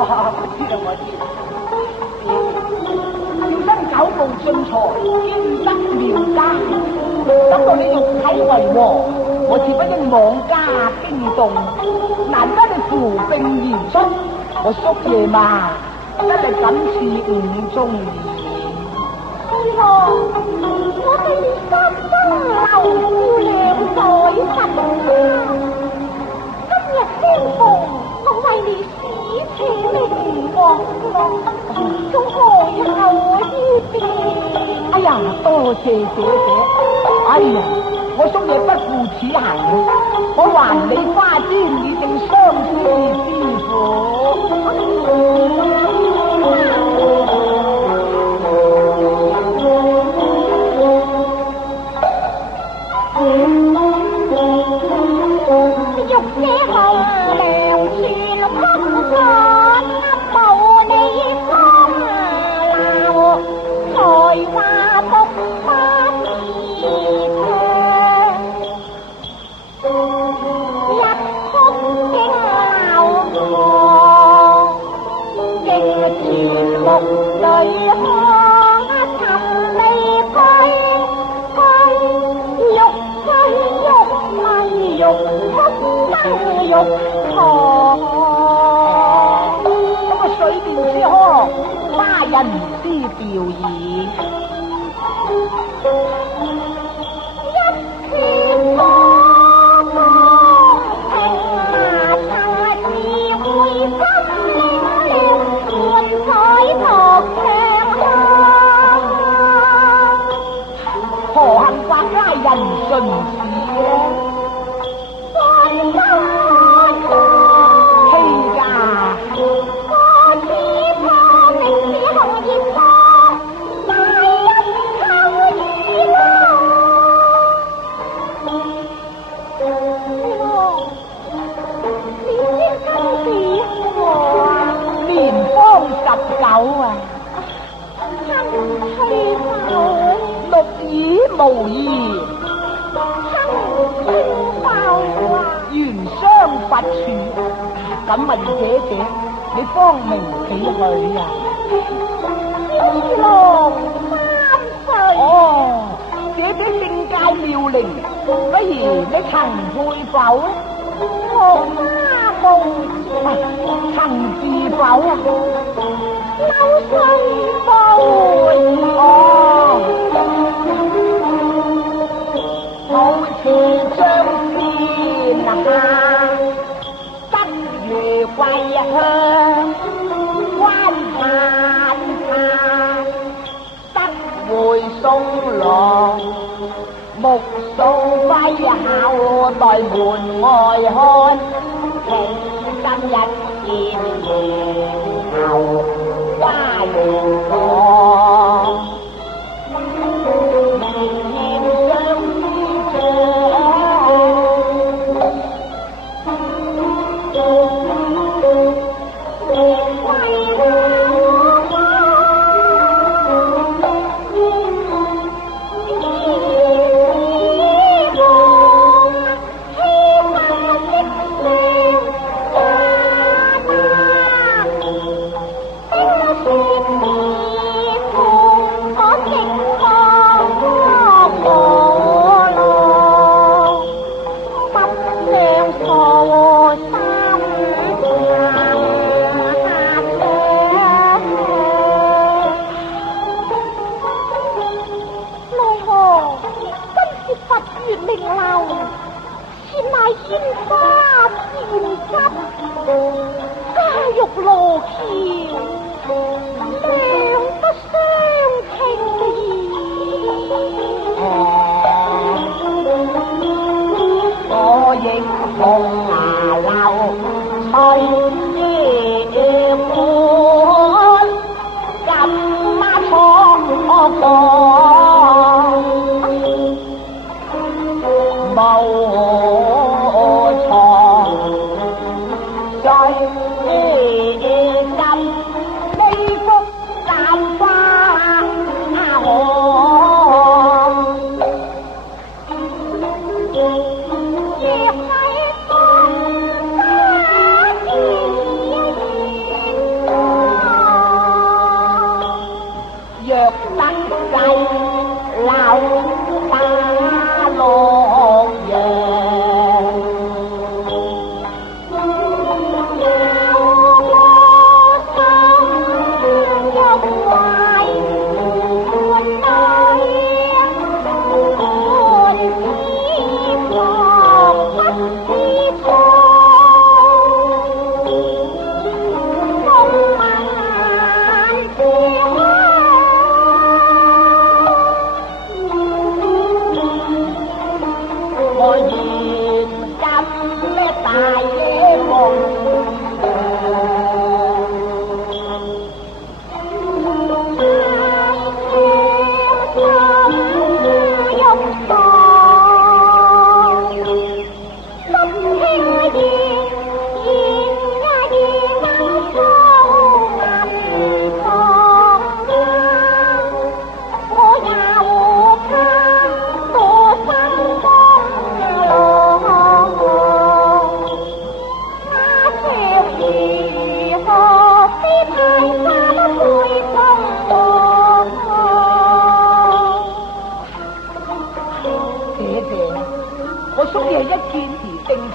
我知道，我知道。小生久無進財，兼得廟家，等到你玉體為王，我自不應妄加驚動。難得你扶兵而出，我叔爺嘛，真係感似五中兒。二郎，我對你三生留2載神家。今日相逢，我為你使且靈獲終何後於別？哎呀，多謝姐姐。哎呀，我叔爺不負此行，我還你花簪已定相思之苦。玉這紅娘全空安，無你風流，才華獨不易唱。一曲經流過，經全目裏看，尋未歸，欲追欲迷欲哭生欲狂。咁個水面之河，花人之調演。一片波光情智慧心領了，滿彩樂長香。何幸刮拉人順事關心氣噶，我只怕你是紅葉花，大一扣子咯。你先跟幾何啊？年方19啊，親吹奏，綠耳無言，親清奏啊！原相佛處。敢問姐姐，你芳名幾許啊？二郎3歲。哦，姐姐境界妙齡，不如你曾配否？無花無曾自否啊？嬲信報哦，好似將天下，得如桂香，關盼盼，得會送郎，目數揮口待門外看，情深一見然後花容我，明年相思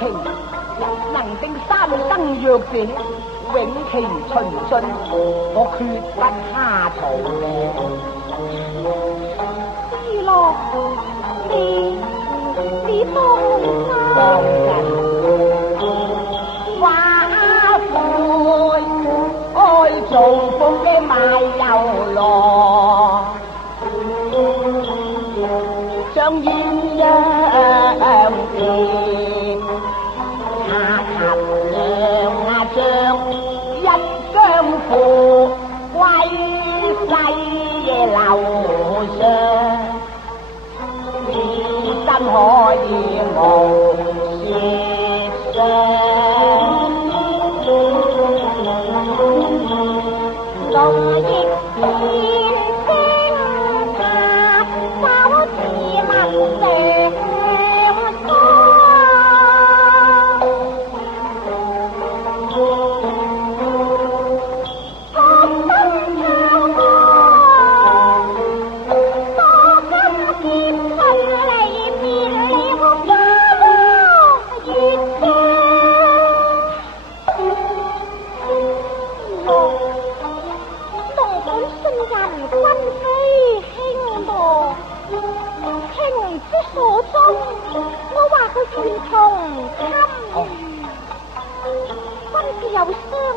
情，能定三生約者，永其循信，我決不他途二郎，你放花魁愛做風嘅賣油羅，像鴛鴦變，下及兩將一相負，歸世樓上。心可以無雪霜，龍翼變星塔，手持墨上有相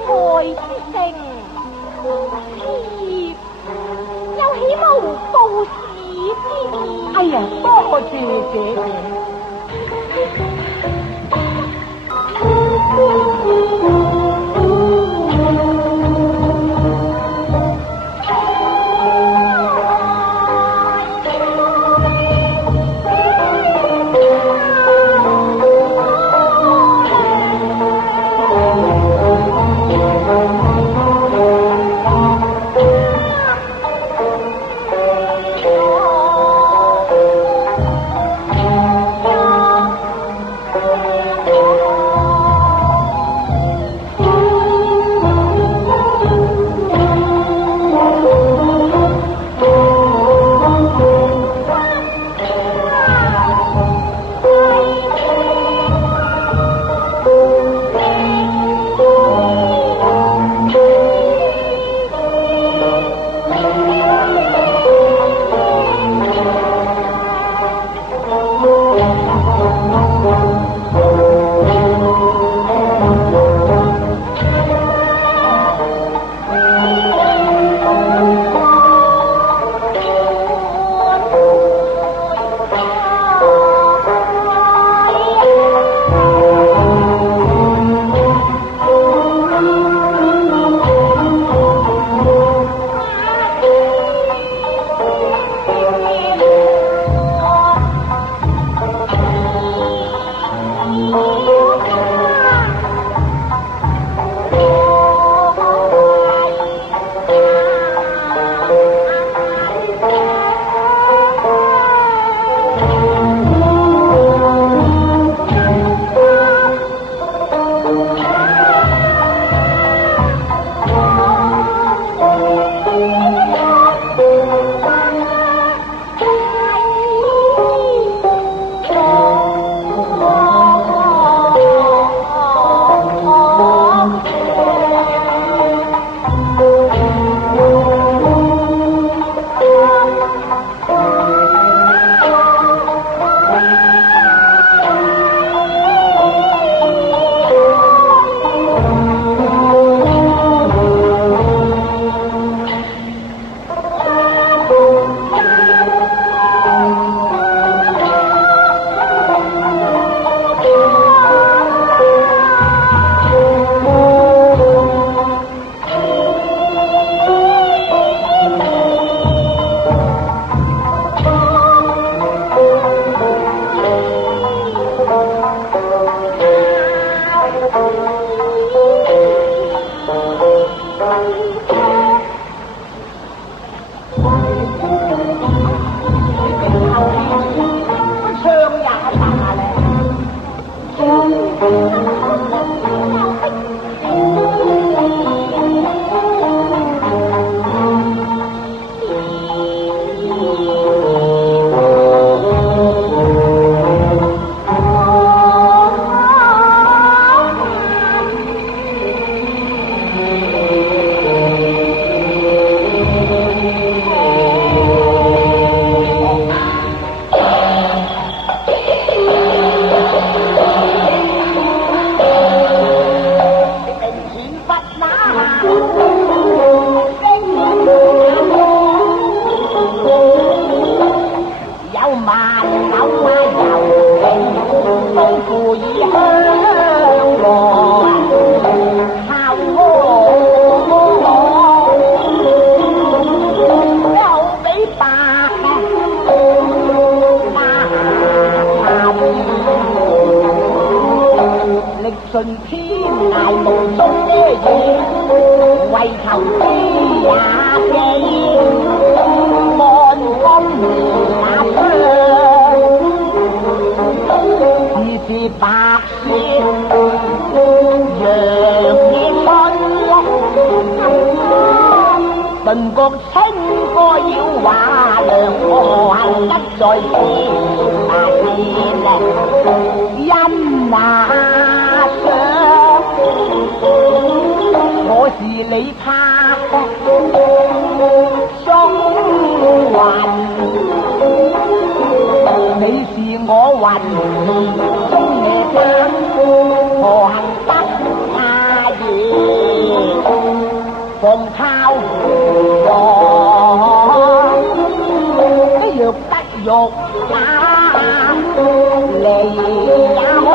愛之情，又豈無報時之意？哎呀，多謝姐姐。捱無中嘅嘢，為求知也記，按公那雙，似是白雪讓你春。頓覺清歌要話涼，我恨得在天因那想，我是你拍中魂，你是我魂中嘅燈，何幸得那夜奉靠我，若得玉假離也香，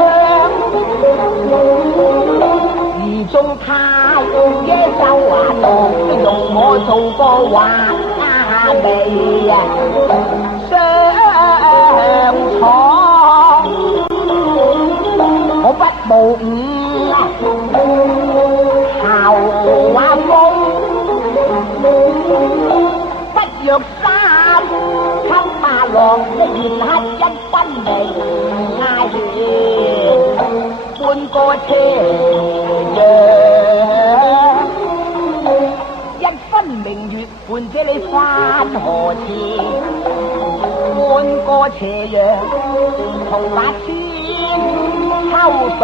如中太嘅秀華堂，用我做個畫家味相闖，我不無誤校畫風，不若三級馬郎的月黑一分明嗌月，半個斜陽，一分明月伴這你翻河前，半個斜陽同把天秋爽。